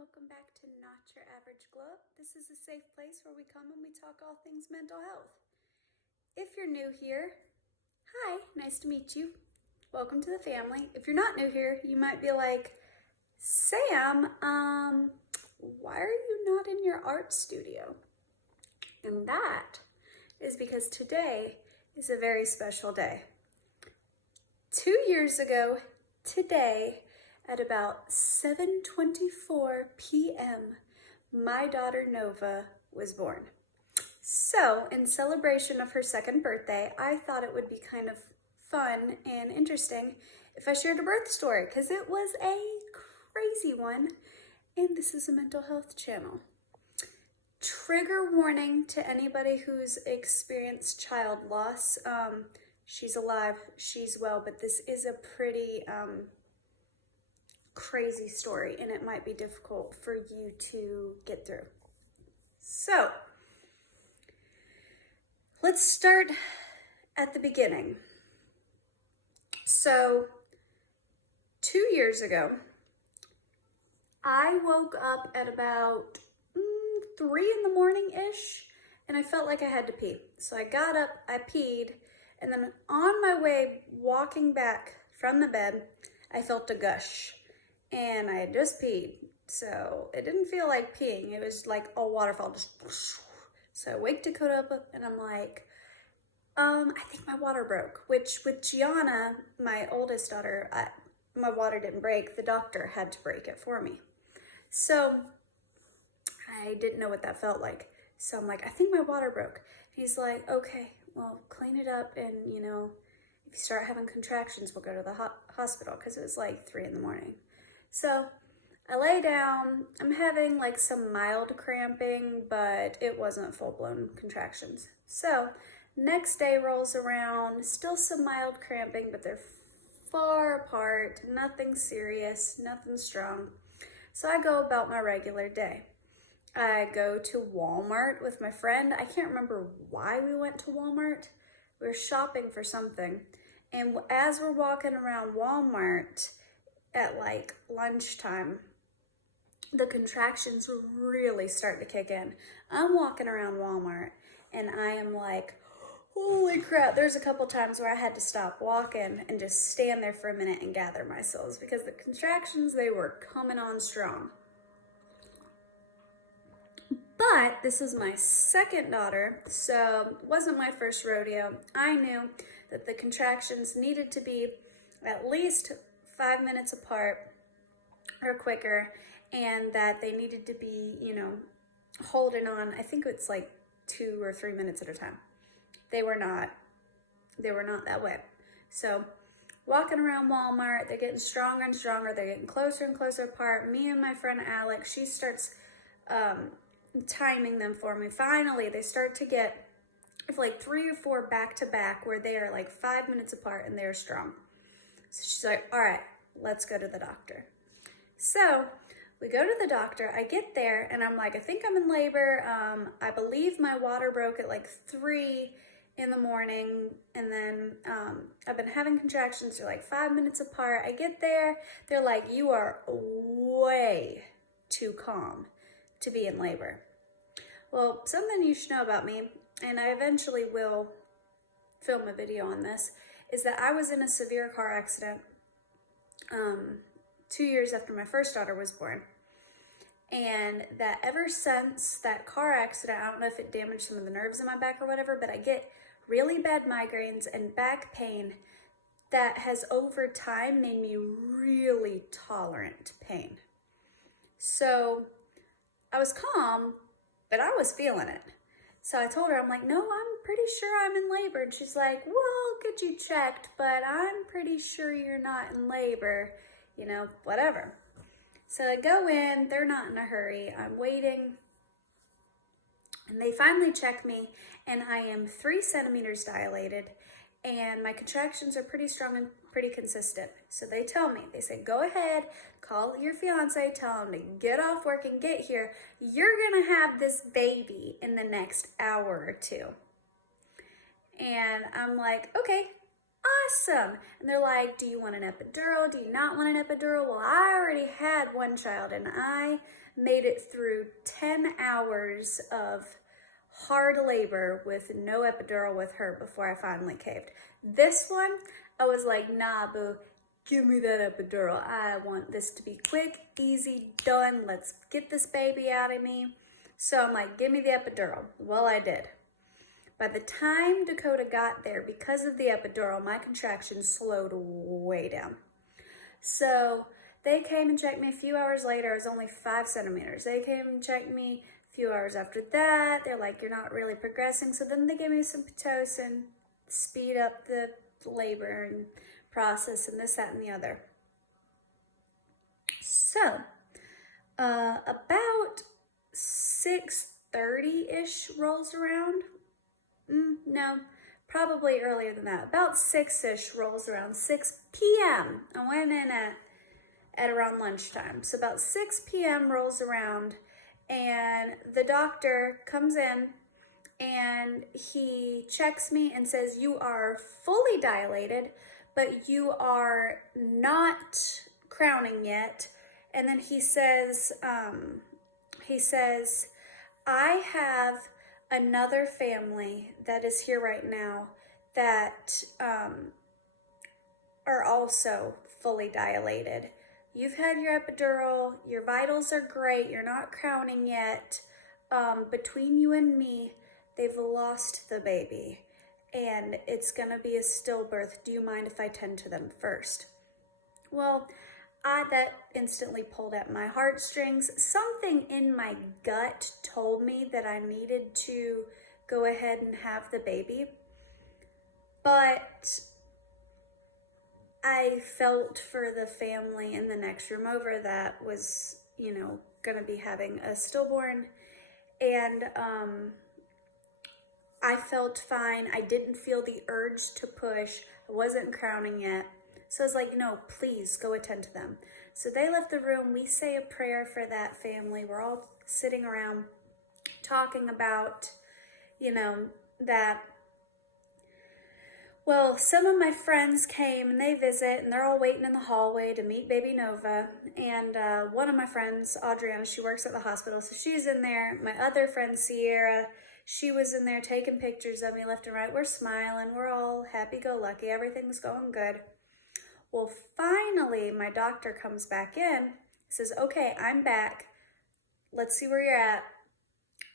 welcome back to Not Your Average Glow Up. This is a safe place where we come and we talk all things mental health. If you're new here, hi, nice to meet you. Welcome to the family. If you're not new here, you might be like, Sam, why are you not in your art studio? And that is because today is a very special day. 2 years ago today, at about 7:24 p.m., my daughter Nova was born. So, in celebration of her second birthday, I thought it would be kind of fun and interesting if I shared a birth story, because it was a crazy one, and this is a mental health channel. Trigger warning to anybody who's experienced child loss. She's alive, she's well, but this is a pretty crazy story, and it might be difficult for you to get through. So, let's start at the beginning. So, 2 years ago, I woke up at about 3 in the morning-ish, and I felt like I had to pee. So I got up, I peed, and then on my way walking back from the bed, I felt a gush. And I had just peed, so it didn't feel like peeing. It was like a waterfall, just whoosh. So I wake Dakota up, and I'm like, I think my water broke, which with Gianna, my oldest daughter, my water didn't break. The doctor had to break it for me. So I didn't know what that felt like. So I'm like, I think my water broke. He's like, okay, well, clean it up, and if you start having contractions, we'll go to the hospital, because it was like 3 in the morning. So I lay down. I'm having like some mild cramping, but it wasn't full-blown contractions. So next day rolls around, still some mild cramping, but they're far apart, nothing serious, nothing strong. So I go about my regular day. I go to Walmart with my friend. I can't remember why we went to Walmart. We were shopping for something. And as we're walking around Walmart, at like lunchtime, the contractions really start to kick in. I'm walking around Walmart and I am like, holy crap. There's a couple times where I had to stop walking and just stand there for a minute and gather myself, because the contractions, they were coming on strong. But this is my second daughter, so it wasn't my first rodeo. I knew that the contractions needed to be at least 5 minutes apart or quicker, and that they needed to be, holding on. I think it's like 2 or 3 minutes at a time. They were not that way. So walking around Walmart, they're getting stronger and stronger. They're getting closer and closer apart. Me and my friend Alex, she starts timing them for me. Finally, they start to get like 3 or 4 back to back, where they are like 5 minutes apart and they're strong. So she's like, all right, let's go to the doctor. So we go to the doctor. I get there and I'm like, I think I'm in labor. I believe my water broke at like 3 in the morning. And then I've been having contractions. They're like 5 minutes apart. I get there. They're like, you are way too calm to be in labor. Well, something you should know about me, and I eventually will film a video on this, is that I was in a severe car accident 2 years after my first daughter was born. And that ever since that car accident, I don't know if it damaged some of the nerves in my back or whatever, but I get really bad migraines and back pain that has over time made me really tolerant to pain. So I was calm, but I was feeling it. So I told her, I'm like, no, I'm pretty sure I'm in labor. And she's like, well, I'll get you checked, but I'm pretty sure you're not in labor, whatever. So I go in, they're not in a hurry. I'm waiting, and they finally check me, and I am 3 centimeters dilated, and my contractions are pretty strong and pretty consistent. So they tell me, they say, go ahead, call your fiance, tell him to get off work and get here. You're gonna have this baby in the next hour or 2. And I'm like, okay. awesome. And they're like, do you want an epidural? Do you not want an epidural? Well, I already had one child and I made it through 10 hours of hard labor with no epidural with her before I finally caved. This one, I was like, nah, boo, give me that epidural. I want this to be quick, easy, done. Let's get this baby out of me. So I'm like, give me the epidural. Well, I did. By the time Dakota got there, because of the epidural, my contractions slowed way down. So they came and checked me a few hours later. I was only 5 centimeters. They came and checked me a few hours after that. They're like, you're not really progressing. So then they gave me some Pitocin, speed up the labor and process and this, that, and the other. So about 6:30-ish rolls around. No, probably earlier than that. About 6-ish rolls around, 6 p.m. I went in at around lunchtime. So about 6 p.m. rolls around and the doctor comes in and he checks me and says, you are fully dilated, but you are not crowning yet. And then he says, I have another family that is here right now that are also fully dilated. You've had your epidural, your vitals are great, you're not crowning yet. Between you and me, they've lost the baby and it's gonna be a stillbirth. Do you mind if I tend to them first? Well, that instantly pulled at my heartstrings. Something in my gut told me that I needed to go ahead and have the baby. But I felt for the family in the next room over that was, gonna be having a stillborn. And I felt fine. I didn't feel the urge to push. I wasn't crowning yet. So I was like, no, please go attend to them. So they left the room. We say a prayer for that family. We're all sitting around talking about, that. Well, some of my friends came and they visit and they're all waiting in the hallway to meet baby Nova. And one of my friends, Adriana, she works at the hospital. So she's in there. My other friend, Sierra, she was in there taking pictures of me left and right. We're smiling. We're all happy-go-lucky. Everything's going good. Well, finally, my doctor comes back in, says, okay, I'm back. Let's see where you're at.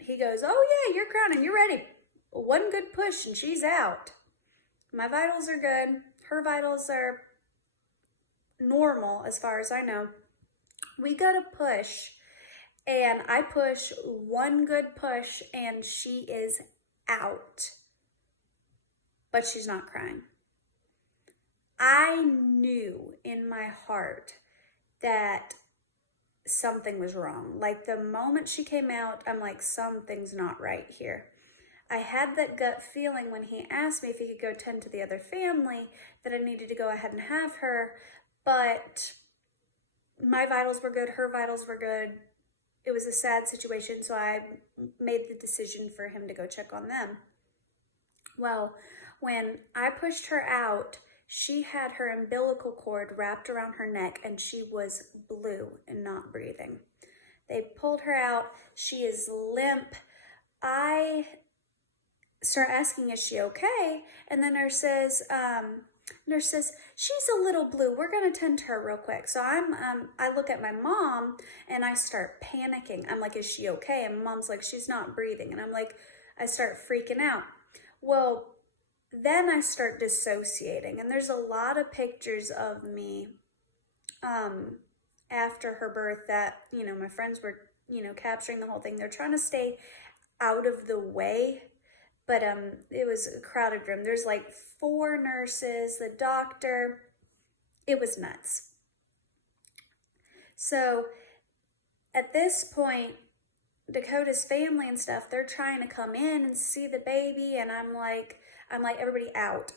He goes, oh yeah, you're crowning, you're ready. One good push and she's out. My vitals are good. Her vitals are normal as far as I know. We go to push and I push one good push and she is out. But she's not crying. I knew in my heart that something was wrong. Like the moment she came out, I'm like, something's not right here. I had that gut feeling when he asked me if he could go tend to the other family that I needed to go ahead and have her, but my vitals were good, her vitals were good. It was a sad situation, so I made the decision for him to go check on them. Well, when I pushed her out, she had her umbilical cord wrapped around her neck and she was blue and not breathing. They pulled her out. She is limp. I start asking, is she okay? And the nurse says, she's a little blue. We're going to tend to her real quick. So I look at my mom and I start panicking. I'm like, is she okay? And mom's like, she's not breathing. And I'm like, I start freaking out. Well, then I start dissociating, and there's a lot of pictures of me after her birth that, my friends were, capturing the whole thing. They're trying to stay out of the way, but it was a crowded room. There's like 4 nurses, the doctor. It was nuts. So at this point, Dakota's family and stuff, they're trying to come in and see the baby, and I'm like, everybody out.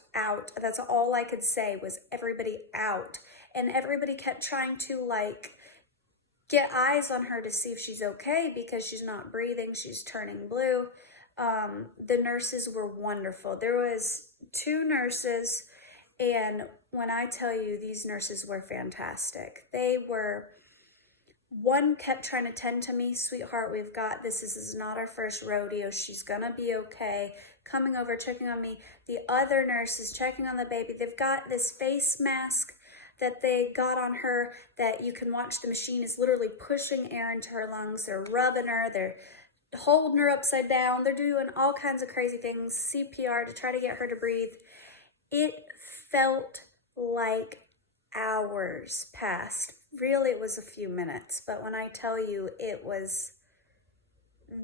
That's all I could say was everybody out. And everybody kept trying to get eyes on her to see if she's okay because she's not breathing, she's turning blue. The nurses were wonderful. There was 2 nurses And when I tell you, these nurses were fantastic. One kept trying to tend to me, sweetheart, we've got this. This is not our first rodeo. She's gonna be okay. Coming over, checking on me. The other nurse is checking on the baby. They've got this face mask that they got on her that you can watch. The machine is literally pushing air into her lungs. They're rubbing her. They're holding her upside down. They're doing all kinds of crazy things, CPR to try to get her to breathe. It felt like hours passed. Really, it was a few minutes, but when I tell you, it was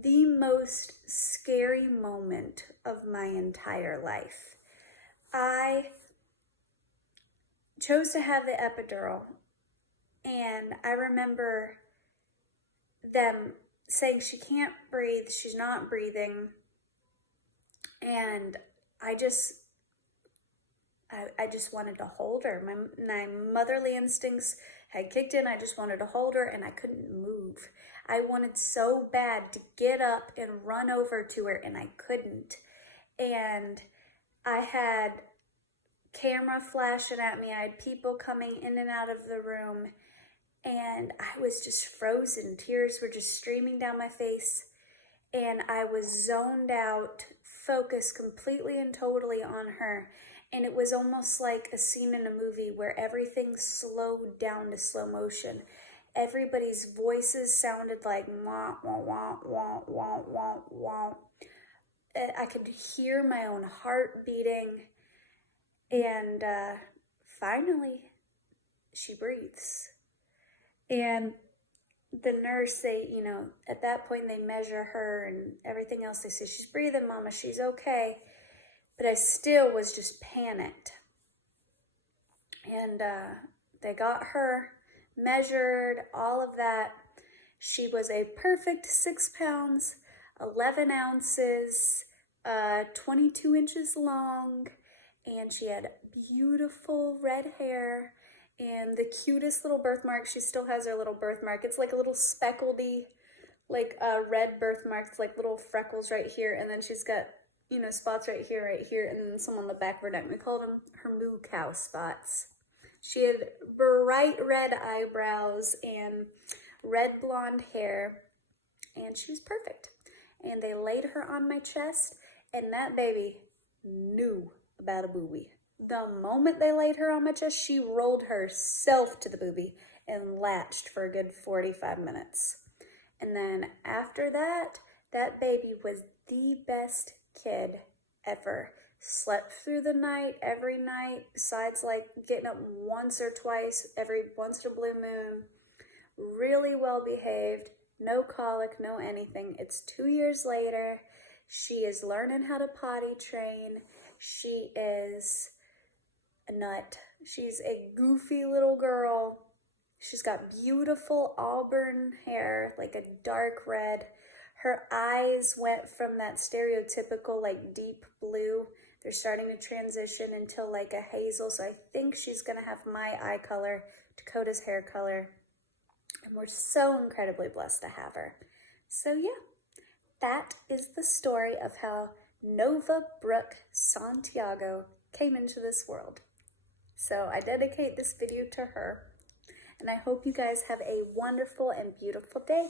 the most scary moment of my entire life. I chose to have the epidural, and I remember them saying she can't breathe, she's not breathing, and I just wanted to hold her. My motherly instincts had kicked in. I just wanted to hold her, and I couldn't move. I wanted so bad to get up and run over to her, and I couldn't. And I had camera flashing at me. I had people coming in and out of the room, and I was just frozen. Tears were just streaming down my face, and I was zoned out, focused completely and totally on her. And it was almost like a scene in a movie where everything slowed down to slow motion. Everybody's voices sounded like wah, wah, wah, wah, wah, wah, wah. I could hear my own heart beating. And finally, she breathes. And the nurse, at that point they measure her and everything else. They say, she's breathing, mama, she's okay. But I still was just panicked. And they got her measured, all of that. She was a perfect 6 pounds, 11 ounces, 22 inches long, and she had beautiful red hair and the cutest little birthmark. She still has her little birthmark. It's like a little speckledy, like red birthmark. It's like little freckles right here, and then she's got spots right here, and then some on the back of her neck. We called them her moo cow spots. She had bright red eyebrows and red blonde hair, and she was perfect. And they laid her on my chest, and that baby knew about a booby. The moment they laid her on my chest, she rolled herself to the booby and latched for a good 45 minutes. And then after that, that baby was the best kid ever. Slept through the night, every night, besides like getting up once or twice, every once in a blue moon. Really well behaved, no colic, no anything. It's 2 years later. She is learning how to potty train. She is a nut. She's a goofy little girl. She's got beautiful auburn hair, like a dark red. Her eyes went from that stereotypical like deep blue. They're starting to transition into like a hazel. So I think she's gonna have my eye color, Dakota's hair color. And we're so incredibly blessed to have her. So yeah, that is the story of how Nova Brooke Santiago came into this world. So I dedicate this video to her. And I hope you guys have a wonderful and beautiful day.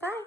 Bye.